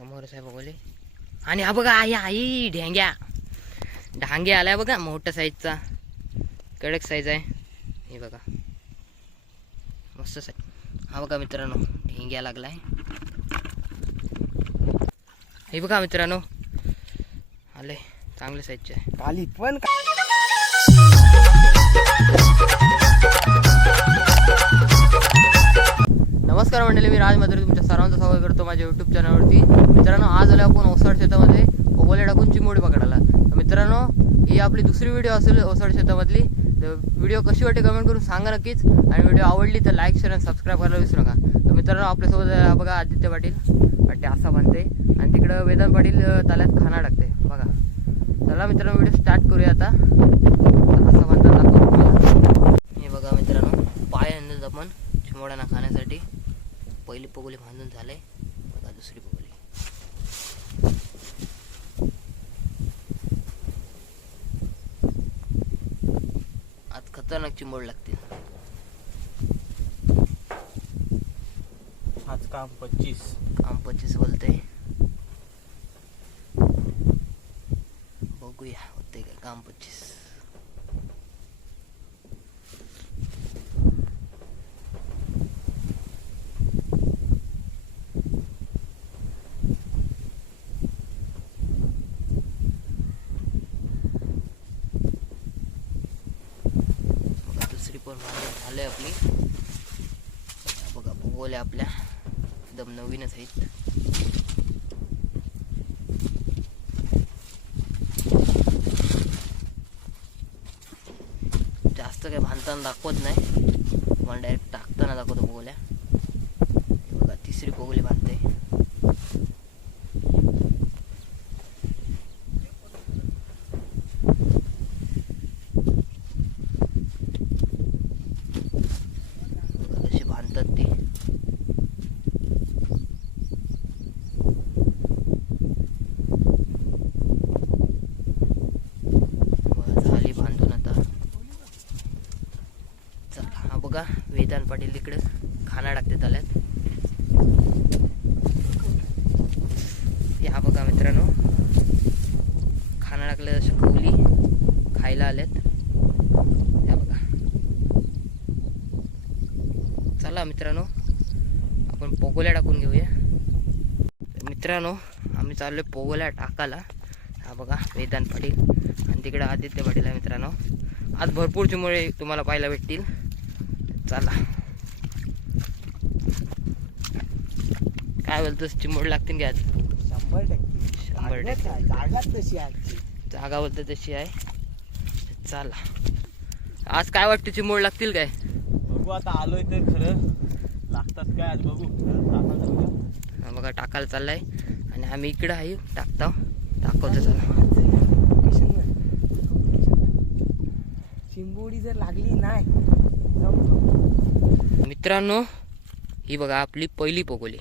समोरच आहे बघले आणि हा बघा आई आई ढेंग्या. ढांगे आलाय बघा मोठ्या साईजचा कडक साईज आहे. हे बघा. मस्त साईज हा बघा मित्रांनो ढेंग्या लागलाय. हे बघा मित्रांनो. आले चांगले साईजचे आहे. काली पण नमस्कार मंडळी मी राज मात्र तुमच्या सर्वांचं स्वागत करतो माझ्या यूट्यूब चॅनलवरती मित्रांनो आज आलो आपण ओसाड शेतामध्ये ओबोले टाकून चिमोडी पकडायला. तर मित्रांनो ही आपली दुसरी व्हिडिओ असेल ओसाड शेतामधली. तर व्हिडिओ कशी वाटते कमेंट करून सांगा नक्कीच. आणि व्हिडिओ आवडली तर लाईक शेअर आणि सबस्क्राईब करायला विसरू नका. तर मित्रांनो आपल्यासोबत बघा आदित्य पाटील. वाटते असा म्हणते. आणि तिकडं वेदांत पाटील अं, ताल्यात खाना टाकते. बघा. चला मित्रांनो व्हिडिओ स्टार्ट करूया आता. असं असा हे बघा मित्रांनो पाय आपण चिमोड्यांना खाण्यासाठी. पहिली पगोली बांधून झाले बघा दुसरी पगोली. आज खतरनाक चिंबोड लागतील आज काम पच्चीस. काम पच्चीस बोलते बघूया होते काय काम पच्चीस. बघा दुसरी पण आपली. बघा भोगोल्या आपल्या. एकदम नवीनच आहेत. जास्त काही बांधताना दाखवत नाही. मला डायरेक्ट टाकताना दाखवतो पोगोल्या बघा तिसरी पोगोली बांधते बघा कशी बांधतात ती बरं, झाली बांधून आता चला हा बघा वेदांत पाटील तिकडे खाना टाकते त्याल्यात या बघा मित्रांनो. खाना टाकलं जसं खवली खायला आल्यात. या बघा. चला मित्रांनो आपण पोगोल्या टाकून घेऊया. मित्रांनो आम्ही चाललोय पोगोल्या टाकाला हा बघा वेदांत पाटील आणि तिकडे आदित्य पाटील आहे मित्रांनो. आज भरपूर चिमुळे तुम्हाला पाहायला भेटतील. चला. काय बोलतोस? चिमोड लागतील आज. शंभर टक्के. शंभर टक्के. जागाच तशी आहे आजची. जागा बोलतो तशी आहे. चला. आज काय वाटतं? चिमोड लागतील काय? बघू आता आलोय तर खरं. लागतात काय आज बघू. हा बघा टाकायला चाललाय. आणि आम्ही इकडं आहे. टाकता दाखवतो चला. चिंबोडी जर लागली नाही. मित्रांनो ही बघा आपली पहिली पोगोली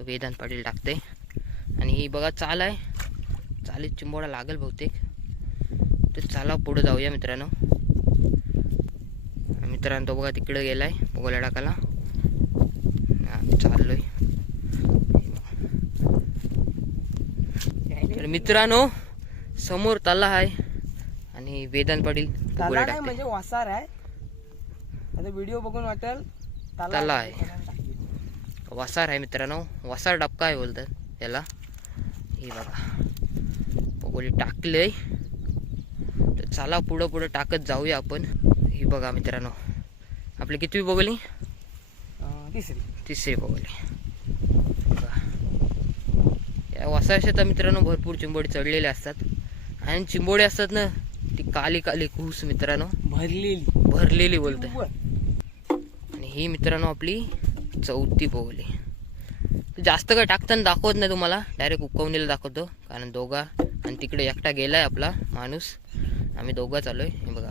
तर वेदांत पाटील टाकते आणि ही बघा चाल आहे. चालीत चिंबोडा लागेल बहुतेक. तर चाला पुढे जाऊया मित्रांनो. मित्रांनो तो बघा तिकडे गेलाय पोगोल्या टाकायला आम्ही चाललोय. तर मित्रांनो समोर तल्ला आहे. आणि वेदांत पाटील ताला म्हणजे वासार आहे. आता व्हिडिओ बघून वाटेल. ताला आहे. वसार आहे मित्रांनो. वसार डबका आहे बोलतात त्याला हे बघा. पगोली टाकले तर चला पुढं पुढं टाकत जाऊया आपण. ही बघा मित्रांनो. आपली पगोली? अं, तिसरी. तिसरी पगोली. बघा. या वसार शेतात मित्रांनो भरपूर चिंबोडी चढलेले असतात. आणि चिंबोडी असतात ना ती काली काली घुस मित्रांनो. भरलेली. भरलेली बोलतात वर. आणि ही मित्रांनो आपली चौथी पोहली जास्त काय टाकताना दाखवत नाही तुम्हाला? डायरेक्ट उकवणीला दाखवतो. कारण दोघा आणि तिकडे एकटा गेलाय आपला माणूस. आम्ही दोघं चालू आहे हे बघा.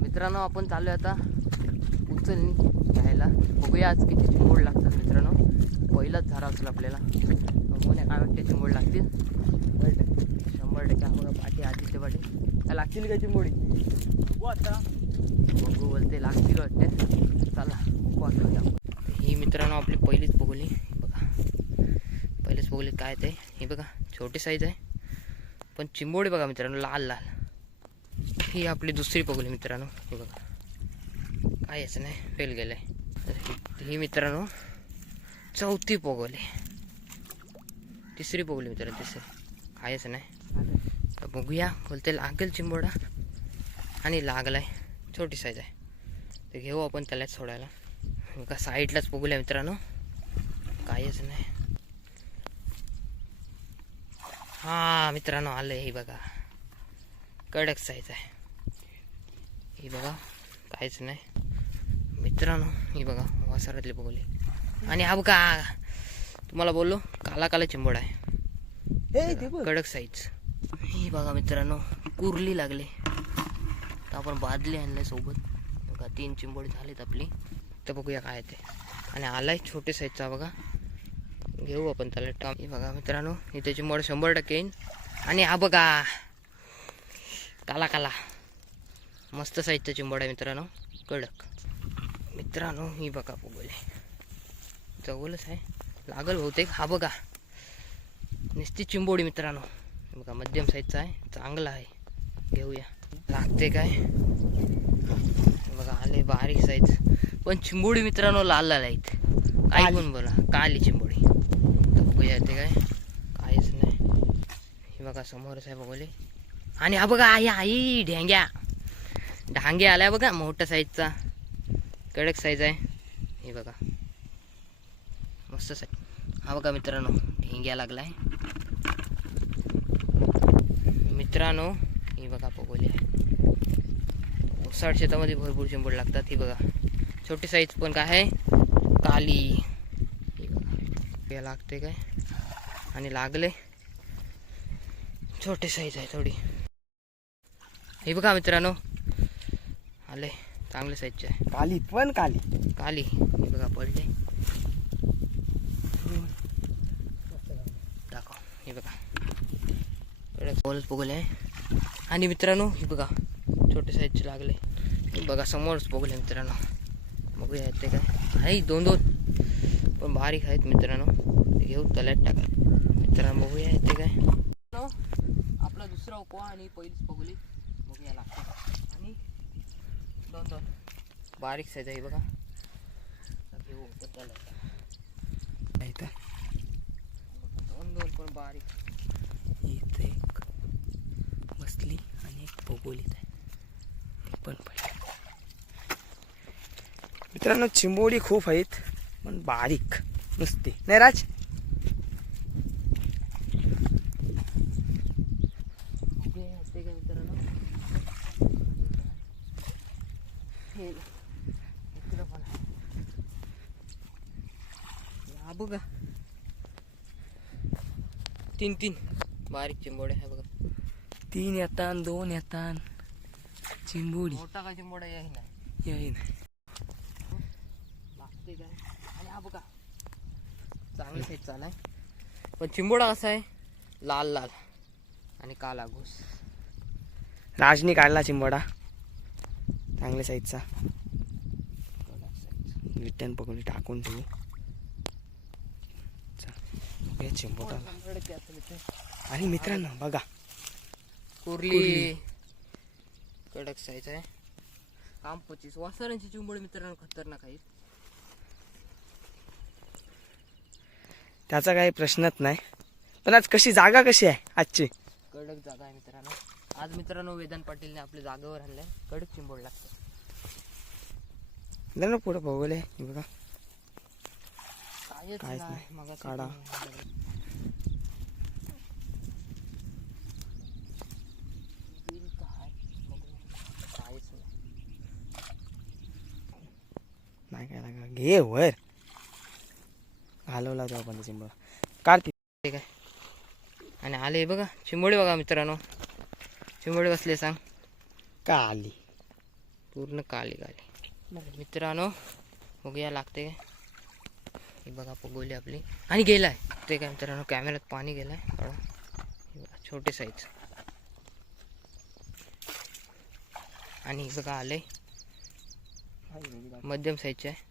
मित्रांनो आपण चालू आहे आता उचलणी घ्यायला. बघूया आज किती चिंबोड लागतात मित्रांनो. पहिलाच झाला असेल आपल्याला. बघूया काय वाटते चिंबोड लागतील? शंभर टक्के बघा पाठी आधीचे पाठी काय लागतील का चिंबोडी बघू आता. बघू बोलते. लागतील वाटते. चला. बघू ही मित्रांनो आपली पहिलीच बोगली. बघा. पहिलीच बोगली काय ते? ही बघा. छोटी साईज आहे. पण चिंबोडी बघा मित्रांनो लाल लाल. ही आपली दुसरी पगोली मित्रांनो. हे बघा. कायच नाही? फेल गेलं आहे ही मित्रांनो चौथी पगोली तिसरी पोगली मित्रांनो तिसरी. कायच नाही? तर बघूया. बोलते लागेल चिंबोडा आणि लागलाय. छोटी साईज आहे. तर घेऊ आपण त्याला सोडायला. का साईडलाच बघूया मित्रांनो. कायच नाही. हा मित्रांनो आलं हे बघा. कडक साईज आहे. ही बघा काहीच नाही. मित्रांनो ही बघा वासरातली बघली. आणि हा बघा तुम्हाला बोललो काला काला चिंबोड आहे. कडक साईज ही बघा मित्रांनो कुरली लागले. तर आपण बादली आणले सोबत. बघा तीन चिंबोडी झालीत आपली. तर बघूया काय ते. आणि आलाय छोटे साईजचा बघा. घेऊ आपण त्याला टॉम. हे बघा मित्रांनो इथे चिंबोड शंभर टक्के येईन. आणि हा बघा काला काला. मस्त साईजचा चिंबोड आहे मित्रांनो. कडक. मित्रांनो ही बघा बघले जवळच आहे. लागल बहुतेक. हा बघा. नुसती चिंबोडी मित्रांनो. बघा मध्यम साईजचा आहे. चांगला आहे. घेऊया. लागते काय? बघा आले बारीक साईज. पण चिंबोडी मित्रांनो लाल लाल आहेत. पण बोला. काली चिंबोडी बघूया ते काय? काहीच नाही. हे बघा समोरच आहे बघले आणि हा बघा आई आई ढेंग्या. डांगे आलाय बघा मोठ्या साईजचा कडक साईज आहे. हे बघा. मस्त साईज हा बघा मित्रांनो ढेंग्या लागलाय. मित्रांनो ही बघा पगोली आहे ओसाड शेतामध्ये भरपूर चिंबड लागतात ही बघा. छोटी साईज पण काय आहे काली. लागते काय? आणि लागले. छोटे साईज आहे थोडी. हे बघा मित्रांनो. आले. चांगले साईजचे आहे. काली पण काली. काली. हे बघा पडले. दाखव. हे बघा. बघले आहे. आणि मित्रांनो हे बघा. छोटे साईजचे लागले. बघा समोरच बघले मित्रांनो. बघूया ते काय. आहे दोन दोन. पण बारीक आहेत मित्रांनो. घेऊ तल्यात टाका. मित्रांनो बघूया ते काय. आपला दुसरा उपवा आणि पहिलीच बघूली बघूया लागते. आणि दोन दोन. बारीक साईज आहे बघा. घेऊ दोन दोन पण बारीक. इथं एक बसली आणि एक भोगोलीत आहे. ते पण मित्रांनो चिंबोडी खूप आहेत पण बारीक नुसते. नाही राज? बघा. तीन तीन. बारीक चिंबोडे आहे बघा. तीन येतान दोन येतान. चिंबोडी मोठा का चिंबोडा याही नाही. येईन लागते काय आणि हा बघा साईज चालाय. पण चिंबोडा कसा आहे लाल लाल आणि काला घुस. राजनी काढला चिंबोडा. चांगल्या साईजचा विट्यान पकडून टाकून ठेवू. चिंबोडा. आणि मित्रांनो बघा. कुर्ली. कडक साईज आहे. काम पच्चीस वासरांची चिंबोडी मित्रांनो खतरनाक आहेत त्याचा काही प्रश्नच नाही. पण आज कशी जागा कशी आहे आजची? कडक जागा आहे मित्रांनो. आज मित्रांनो वेदांत पाटीलने आपल्या जागेवर आणलंय. कडक चिंबोड लागतं. ना पुढं बघूले. बघा. काहीच नाही. काढा. काय नाही काय लागा. घे वर. घालवला तो आपण चिंबा काढते ठीक आहे. आणि आले बघा. चिंबोडी बघा मित्रांनो. चिंबोडी बसले सांग. का आली पूर्ण काली काली. मित्रांनो बघूया लागते काय. बघा पगोली आपली. आणि गेलाय. ते काय मित्रांनो कॅमेऱ्यात पाणी गेलाय. छोटे साईज आणि बघा आले मध्यम साईजचे आहे.